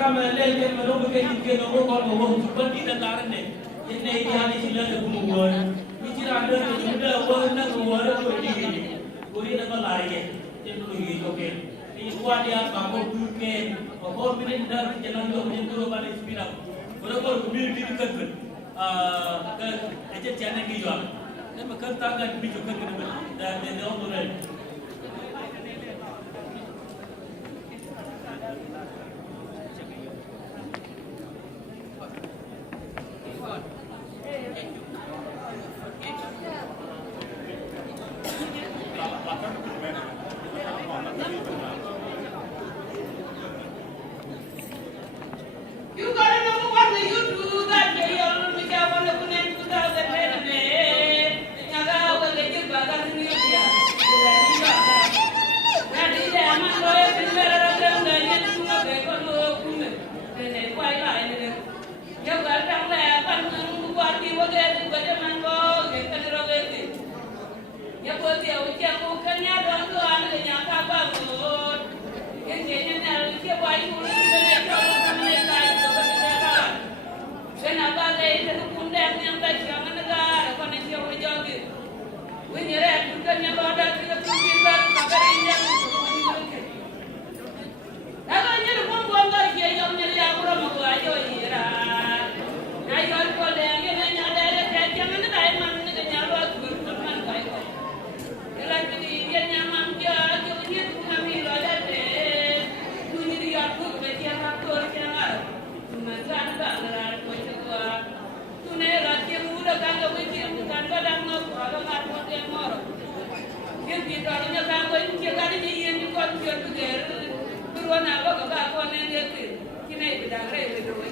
kama lele marogo ke ke no ko ko wo bandi da larne enne idi hali sila da kuma wo mi tira da da wo na ko wo ko di ko ri da malaiye te no yi to ke ni ko dia ba ko du ke ko mi da jalan do ni do ba ni spira ko mi di ka ka aje chana ki yo ne ma kan ta ga bi jo ka da de no no ne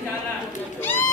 Kita